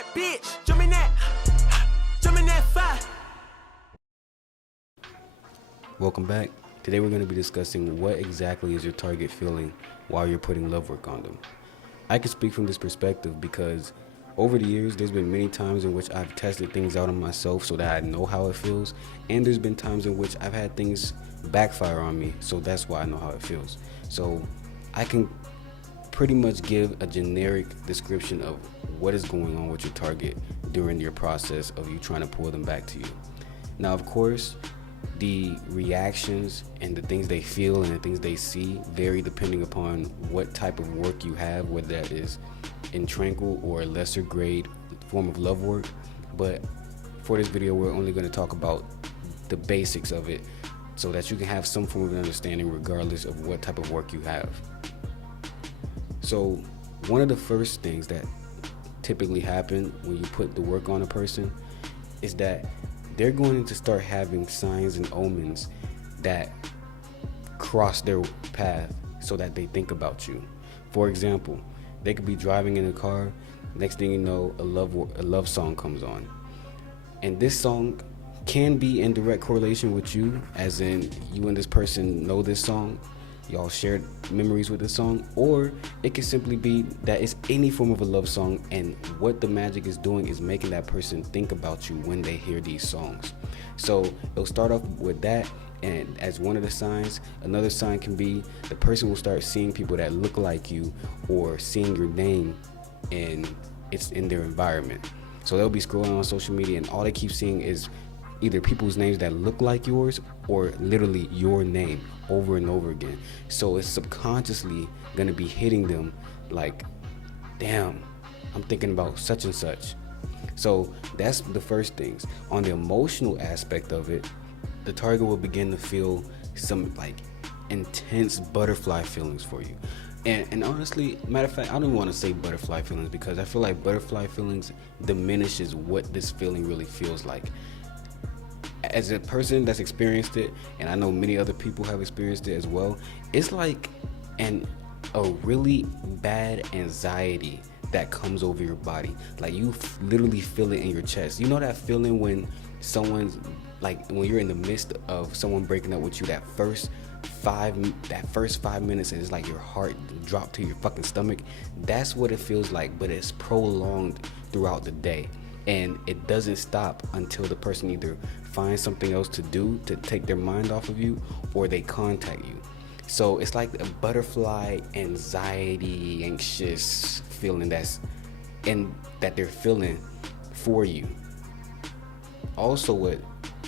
that bitch, jump in that fire. Welcome back. Today we're going to be discussing what exactly is your target feeling while you're putting love work on them. I can speak from this perspective because over the years there's been many times in which I've tested things out on myself so that I know how it feels, and there's been times in which I've had things backfire on me, so that's why I know how it feels. So I can pretty much give a generic description of what is going on with your target during your process of you trying to pull them back to you. Now, of course, the reactions and the things they feel and the things they see vary depending upon what type of work you have, whether that is in tranquil or a lesser grade form of love work. But for this video, we're only going to talk about the basics of it so that you can have some form of understanding regardless of what type of work you have. So one of the first things that typically happen when you put the work on a person is that they're going to start having signs and omens that cross their path so that they think about you. For example, they could be driving in a car, next thing you know, a love song comes on. And this song can be in direct correlation with you, as in you and this person know this song, y'all shared memories with this song, or it can simply be that it's any form of a love song, and what the magic is doing is making that person think about you when they hear these songs. So it'll start off with that, and as one of the signs, another sign can be the person will start seeing people that look like you or seeing your name and it's in their environment. So they'll be scrolling on social media and all they keep seeing is either people's names that look like yours or literally your name over and over again. So it's subconsciously gonna be hitting them like, damn, I'm thinking about such and such. So that's the first things. On the emotional aspect of it, the target will begin to feel some like intense butterfly feelings for you. And honestly, matter of fact, I don't even want to say butterfly feelings because I feel like butterfly feelings diminishes what this feeling really feels like. As a person that's experienced it, and I know many other people have experienced it as well, it's like a really bad anxiety that comes over your body. Like you literally feel it in your chest. You know that feeling when someone's like, when you're in the midst of someone breaking up with you, that first 5 minutes, and it's like your heart dropped to your fucking stomach. That's what it feels like, but it's prolonged throughout the day. And it doesn't stop until the person either finds something else to do to take their mind off of you or they contact you. So it's like a butterfly anxiety, anxious feeling that they're feeling for you. Also, what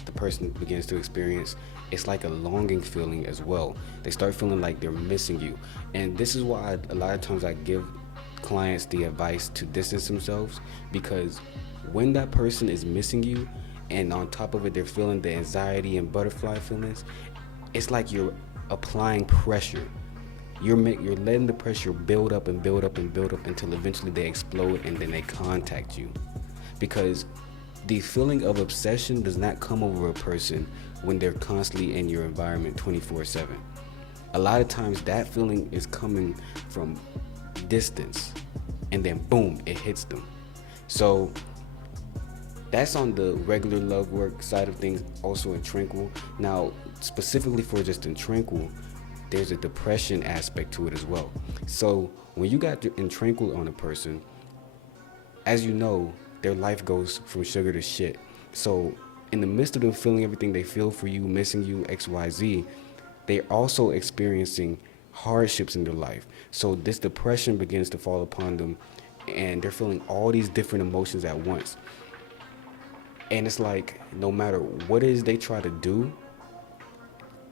the person begins to experience, it's like a longing feeling as well. They start feeling like they're missing you. And this is why a lot of times I give clients the advice to distance themselves, because when that person is missing you and on top of it they're feeling the anxiety and butterfly feelings, it's like you're applying pressure. You're letting the pressure build up and build up and build up until eventually they explode and then they contact you. Because the feeling of obsession does not come over a person when they're constantly in your environment 24/7. A lot of times that feeling is coming from distance and then boom, it hits them. So that's on the regular love work side of things, also in tranquil. Now, specifically for just in tranquil, there's a depression aspect to it as well. So when you got in tranquil on a person, as you know, their life goes from sugar to shit. So in the midst of them feeling everything they feel for you, missing you, XYZ, they're also experiencing hardships in their life. So this depression begins to fall upon them and they're feeling all these different emotions at once. And it's like, no matter what it is they try to do,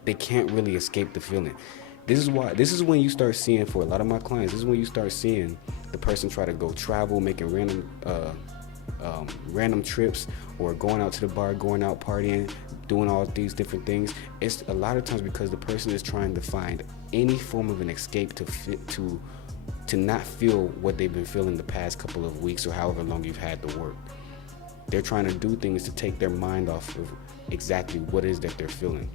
they can't really escape the feeling. This is when you start seeing, for a lot of my clients, this is when you start seeing the person try to go travel, making random trips, or going out to the bar, going out partying, doing all these different things. It's a lot of times because the person is trying to find any form of an escape to not feel what they've been feeling the past couple of weeks or however long you've had to work. They're trying to do things to take their mind off of exactly what it is that they're feeling.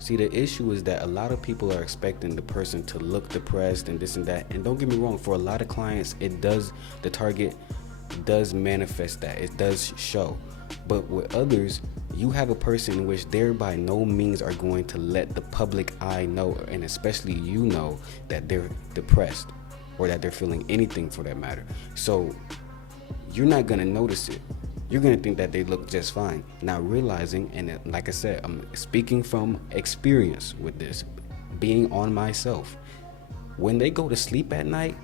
See, the issue is that a lot of people are expecting the person to look depressed and this and that. And don't get me wrong, for a lot of clients, the target does manifest that. It does show. But with others, you have a person in which they by no means are going to let the public eye know, and especially you know, that they're depressed or that they're feeling anything for that matter. So you're not going to notice it. You're going to think that they look just fine, not realizing, and like I said, I'm speaking from experience with this, being on myself. When they go to sleep at night,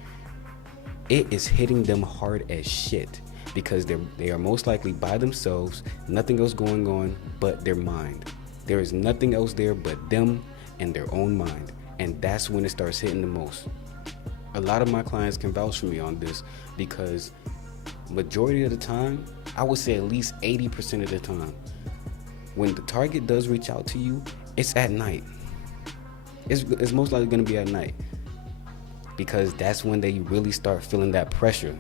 it is hitting them hard as shit, because they are most likely by themselves, nothing else going on but their mind. There is nothing else there but them and their own mind, and that's when it starts hitting the most. A lot of my clients can vouch for me on this, because majority of the time, I would say at least 80% of the time, when the target does reach out to you, it's at night. It's most likely going to be at night, because that's when they really start feeling that pressure.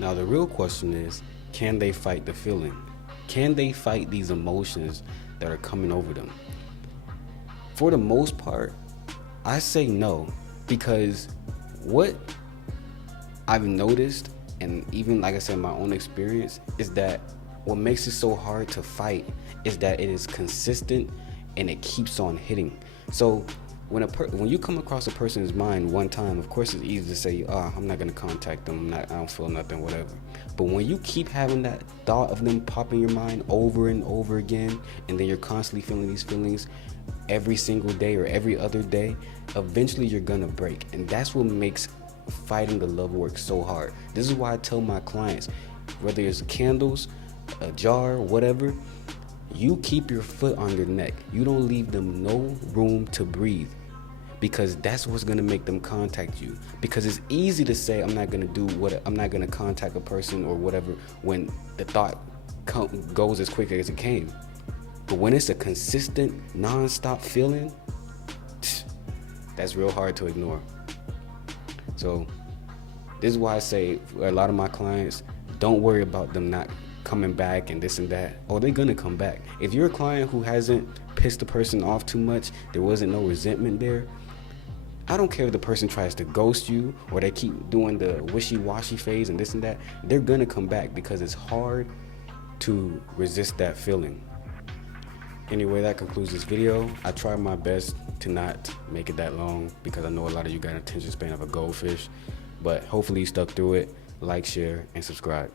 Now the real question is, can they fight the feeling? Can they fight these emotions that are coming over them? For the most part, I say no, because what I've noticed, and even like I said, my own experience, is that what makes it so hard to fight is that it is consistent and it keeps on hitting. So when you come across a person's mind one time, of course it's easy to say, I'm not gonna contact them, I don't feel nothing, whatever. But when you keep having that thought of them pop in your mind over and over again, and then you're constantly feeling these feelings every single day or every other day, eventually you're gonna break. And that's what makes fighting the love work so hard. This is why I tell my clients, whether it's candles, a jar, whatever, you keep your foot on their neck. You don't leave them no room to breathe, because that's what's gonna make them contact you. Because it's easy to say, I'm not gonna contact a person or whatever, when the thought goes as quick as it came. But when it's a consistent, non-stop feeling, that's real hard to ignore. So this is why I say, for a lot of my clients, don't worry about them not coming back and this and that. Oh, they're gonna come back. If you're a client who hasn't pissed the person off too much, there wasn't no resentment there, I don't care if the person tries to ghost you or they keep doing the wishy-washy phase and this and that, they're gonna come back, because it's hard to resist that feeling. Anyway, that concludes this video. I tried my best to not make it that long, because I know a lot of you got an attention span of a goldfish, but hopefully you stuck through it. Like, share, and subscribe.